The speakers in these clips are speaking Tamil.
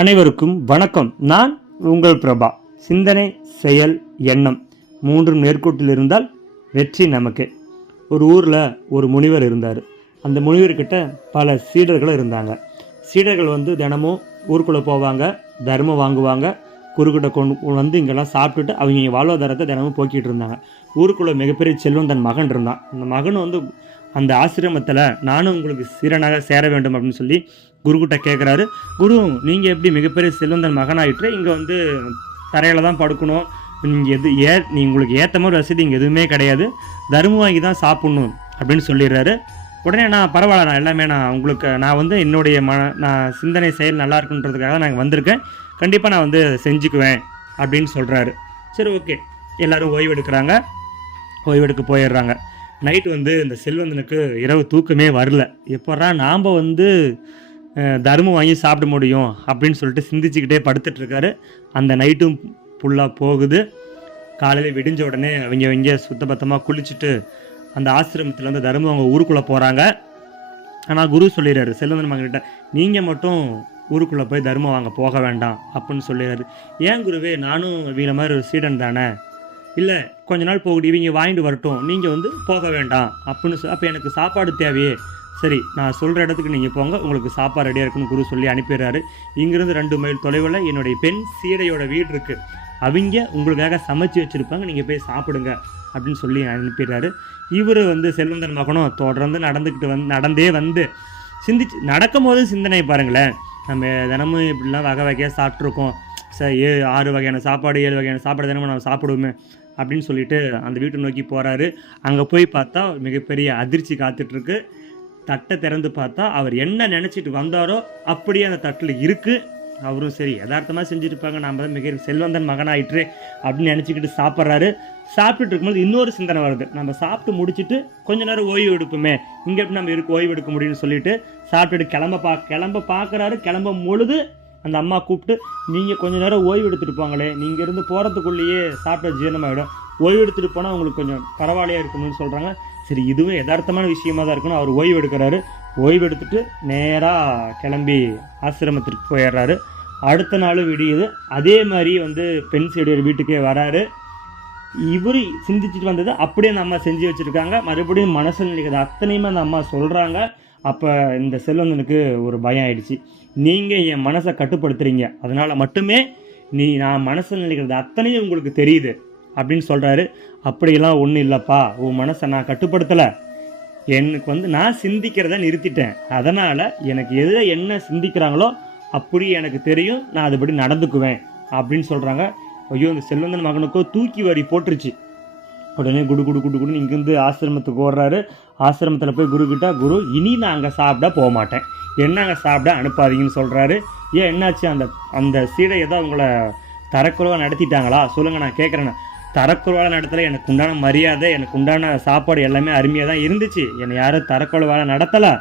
அனைவருக்கும் வணக்கம். நான் உங்கள் பிரபா. சிந்தனை, செயல், எண்ணம் மூன்றும் நேர்கோட்டில் இருந்தால் வெற்றி நமக்கு. ஒரு ஊரில் ஒரு முனிவர் இருந்தார். அந்த முனிவர்கிட்ட பல சீடர்கள் இருந்தாங்க. சீடர்கள் தினமும் ஊருக்குள்ளே போவாங்க, தர்மம் வாங்குவாங்க, குறுக்கிட்ட கொண்டு இங்கெல்லாம் சாப்பிட்டுட்டு அவங்க வாழ்வாதாரத்தை தினமும் போக்கிட்டு இருந்தாங்க. ஊருக்குள்ளே மிகப்பெரிய செல்வம் தன் மகன் இருந்தான். அந்த மகன் அந்த ஆசிரமத்தில் நானும் உங்களுக்கு சீரனாக சேர வேண்டும் அப்படின்னு சொல்லி குருக்கிட்ட கேட்குறாரு. குரு, நீங்கள் எப்படி மிகப்பெரிய செல்வந்தன் மகனாயிட்டு இங்கே தரையில் தான் படுக்கணும், நீங்கள் உங்களுக்கு ஏற்ற மாதிரி வசதி இங்கே எதுவுமே கிடையாது, தர்மம் வாங்கி தான் சாப்பிட்ணும் அப்படின்னு சொல்லிடுறாரு. உடனே நான் பரவாயில்ல, நான் எல்லாமே நான் என்னுடைய நான் சிந்தனை செயல் நல்லா இருக்குன்றதுக்காக நான் வந்திருக்கேன், கண்டிப்பாக நான் செஞ்சுக்குவேன் அப்படின்னு சொல்கிறாரு. சரி, ஓகே. எல்லோரும் ஓய்வெடுக்கிறாங்க, ஓய்வெடுக்க போயிடுறாங்க. நைட்டு இந்த செல்வந்தனுக்கு இரவு தூக்கமே வரல. எப்போறா நாம் தர்மம் வாங்கி சாப்பிட முடியும் அப்படின்னு சொல்லிட்டு சிந்திச்சுக்கிட்டே படுத்துட்ருக்காரு. அந்த நைட்டும் ஃபுல்லாக போகுது. காலையில் விடிஞ்ச உடனே அவங்க சுத்தபத்தமாக குளிச்சுட்டு அந்த ஆசிரமத்தில் தர்மம் அவங்க ஊருக்குள்ளே போகிறாங்க. ஆனால் குரு சொல்லிடுறாரு செல்வந்தன் மகன்கிட்ட, நீங்கள் மட்டும் ஊருக்குள்ளே போய் தர்மம் வாங்க போக வேண்டாம் அப்படின்னு சொல்லிடுறாரு. ஏன் குருவே, நானும் இவங்கள மாதிரி ஒரு சீடன் தானே, இல்லை கொஞ்ச நாள் போகட்டும், இவங்க வாங்கிட்டு வரட்டும், நீங்கள் போக வேண்டாம் அப்படின்னு அப்போ எனக்கு சாப்பாடு தேவையே, சரி நான் சொல்கிற இடத்துக்கு நீங்கள் போங்க, உங்களுக்கு சாப்பாடு ரெடியாக இருக்குன்னு குரு சொல்லி அனுப்பிடுறாரு. இங்கேருந்து 2 மைல் தொலைவில் என்னுடைய பெண் சீடையோட வீடு இருக்குது, அவங்க உங்களுக்காக சமைச்சு வச்சுருப்பாங்க, நீங்கள் போய் சாப்பிடுங்க அப்படின்னு சொல்லி அனுப்பிடுறாரு. இவர் செல்வந்தன் மகனும் தொடர்ந்து நடந்தே சிந்திச்சு நடக்கும் போது சிந்தனை பாருங்களேன். நம்ம தினமும் இப்படிலாம் வகை வகையாக சாப்பிட்ருக்கோம், 6 வகையான சாப்பாடு 7 வகையான சாப்பாடு தினமும் நம்ம சாப்பிடுவோமே அப்படின்னு சொல்லிட்டு அந்த வீட்டை நோக்கி போகிறாரு. அங்கே போய் பார்த்தா மிகப்பெரிய அதிர்ச்சி காத்துட்ருக்கு. தட்டை திறந்து பார்த்தா அவர் என்ன நினச்சிட்டு வந்தாரோ அப்படியே அந்த தட்டில் இருக்குது. அவரும் சரி யதார்த்தமாக செஞ்சுருப்பாங்க, நாம் தான் மிக செல்வந்தன் மகனாயிற்று அப்படின்னு நினச்சிக்கிட்டு சாப்பிட்றாரு. சாப்பிட்டுட்டு இருக்கும்போது இன்னொரு சிந்தனை வருது, நம்ம சாப்பிட்டு முடிச்சுட்டு கொஞ்ச நேரம் ஓய்வு எடுப்போமே, இங்கே எப்படி நம்ம ஓய்வு எடுக்க முடியும்னு சொல்லிட்டு சாப்பிட்டுட்டு கிளம்ப பார்க்குறாரு. கிளம்பும் பொழுது அந்த அம்மா கூப்பிட்டு, நீங்கள் கொஞ்சம் நேரம் ஓய்வு எடுத்துகிட்டு போங்களே, நீங்கள் இருந்து போகிறதுக்குள்ளேயே சாப்பிட்ட ஜீரணமாகிடும், ஓய்வு எடுத்துகிட்டு போனால் உங்களுக்கு கொஞ்சம் பரவாயில்லையாக இருக்கணும்னு சொல்கிறாங்க. சரி, இதுவும் யதார்த்தமான விஷயமாக தான் இருக்கணும். அவர் ஓய்வு எடுக்கிறாரு. ஓய்வு எடுத்துட்டு நேராக கிளம்பி ஆசிரமத்திற்கு போயிடுறாரு. அடுத்த நாள் விடியுது. அதே மாதிரி பெண் சீடையோட வீட்டுக்கே வராரு. இவர் சிந்திச்சுட்டு வந்தது அப்படியே அந்த அம்மா செஞ்சு வச்சுருக்காங்க. மறுபடியும் மனசில் நினைக்கிறது அத்தனையுமே அந்த அம்மா சொல்கிறாங்க. அப்போ இந்த செல்வந்தனுக்கு ஒரு பயம் ஆயிடுச்சு. நீங்கள் என் மனசை கட்டுப்படுத்துறீங்க, அதனால் மட்டுமே நான் மனசில் நினைக்கிறது அத்தனையும் உங்களுக்கு தெரியுது அப்படின்னு சொல்கிறாரு. அப்படியெல்லாம் ஒன்றும் இல்லைப்பா, உன் மனசை நான் கட்டுப்படுத்தலை, எனக்கு நான் சிந்திக்கிறத நிறுத்திட்டேன், அதனால் எனக்கு என்ன சிந்திக்கிறாங்களோ அப்படி எனக்கு தெரியும், நான் அதுபடி நடந்துக்குவேன் அப்படின்னு சொல்கிறாங்க. ஐயோ, இந்த செல்வந்தன் மகனுக்கோ தூக்கி வாரி போட்டுருச்சு. உடனே குடுன்னு இங்கேருந்து ஆசிரமத்துக்கு ஓடுறாரு. ஆசிரமத்தில் போய் குருக்கிட்ட, குரு இனி நான் அங்கே சாப்பிட போக மாட்டேன், என்ன அங்கே சாப்பிட அனுப்பாதீங்கன்னு சொல்கிறாரு. ஏன், என்னாச்சு, அந்த சீடை ஏதோ உங்களை தரக்குறைவாக நடத்திட்டாங்களா சொல்லுங்கள், நான் கேட்குறேன்னு. தரக்குறைவாக நடத்தலை, எனக்கு உண்டான மரியாதை, எனக்கு உண்டான சாப்பாடு எல்லாமே அருமையாக தான் இருந்துச்சு, என்னை யாரும் தரக்குறைவாக நடத்தலை.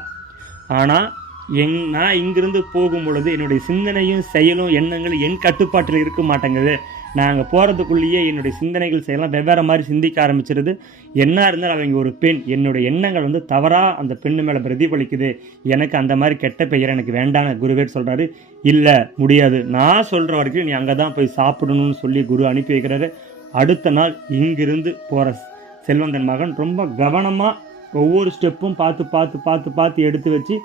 ஆனால் நான் இங்கிருந்து போகும் பொழுது என்னுடைய சிந்தனையும் செயலும் எண்ணங்களும் என் கட்டுப்பாட்டில் இருக்க மாட்டேங்குது. நான் அங்கே போகிறதுக்குள்ளேயே என்னுடைய சிந்தனைகள் செய்யலாம் வெவ்வேறு மாதிரி சிந்திக்க ஆரம்பிச்சிருது. என்ன இருந்தாலும் அவங்க ஒரு பெண், என்னுடைய எண்ணங்கள் தவறாக அந்த பெண்ணு மேலே பிரதிபலிக்குது, எனக்கு அந்த மாதிரி கெட்ட பெயர் எனக்கு வேண்டான்னு குருவே சொல்கிறாரு. இல்லை, முடியாது, நான் சொல்கிற வரைக்கும் நீ அங்கே தான் போய் சாப்பிடணும்னு சொல்லி குரு அனுப்பி வைக்கிறாரு. அடுத்த நாள் இங்கிருந்து போகிற செல்வந்தன் மகன் ரொம்ப கவனமாக ஒவ்வொரு ஸ்டெப்பும் பார்த்து எடுத்து வச்சு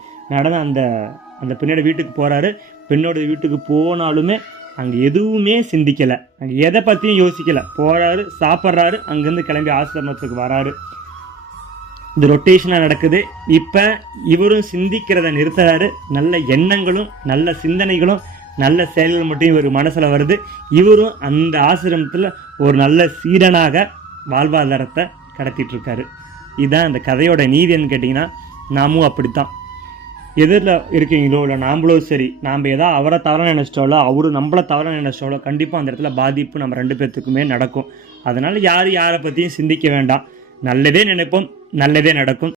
அந்த பெண்ணோட வீட்டுக்கு போகிறாரு. பெண்ணோட வீட்டுக்கு போனாலுமே அங்கே எதுவுமே சிந்திக்கலை, அங்கே எதை பற்றியும் யோசிக்கலை. போகிறாரு, சாப்பிட்றாரு, அங்கேருந்து கிளம்பி ஆசிரமத்துக்கு வராரு. இந்த ரொட்டேஷனாக நடக்குது. இப்போ இவரும் சிந்திக்கிறத நிறுத்துறாரு. நல்ல எண்ணங்களும் நல்ல சிந்தனைகளும் நல்ல செயல்கள் மட்டும் இவர் மனசில் வருது. இவரும் அந்த ஆசிரமத்தில் ஒரு நல்ல சீரனாக வாழ்வாதாரத்தை கடத்திட்டுருக்காரு. இதுதான் அந்த கதையோட நீதின்னு கேட்டிங்கன்னா, நாமும் அப்படித்தான். எதிரில் இருக்கீங்களோ இல்லை நாம்ளோ சரி, நாம் ஏதாவது அவரை தவறாக நினச்சிட்டாலோ அவரு நம்மளை தவறாக நினச்சிட்டாலோ கண்டிப்பாக அந்த இடத்துல பாதிப்பு நம்ம 2 பேர்த்துக்குமே நடக்கும். அதனால் யாரை பற்றியும் சிந்திக்க வேண்டாம். நல்லதே நினைப்போம், நல்லதே நடக்கும்.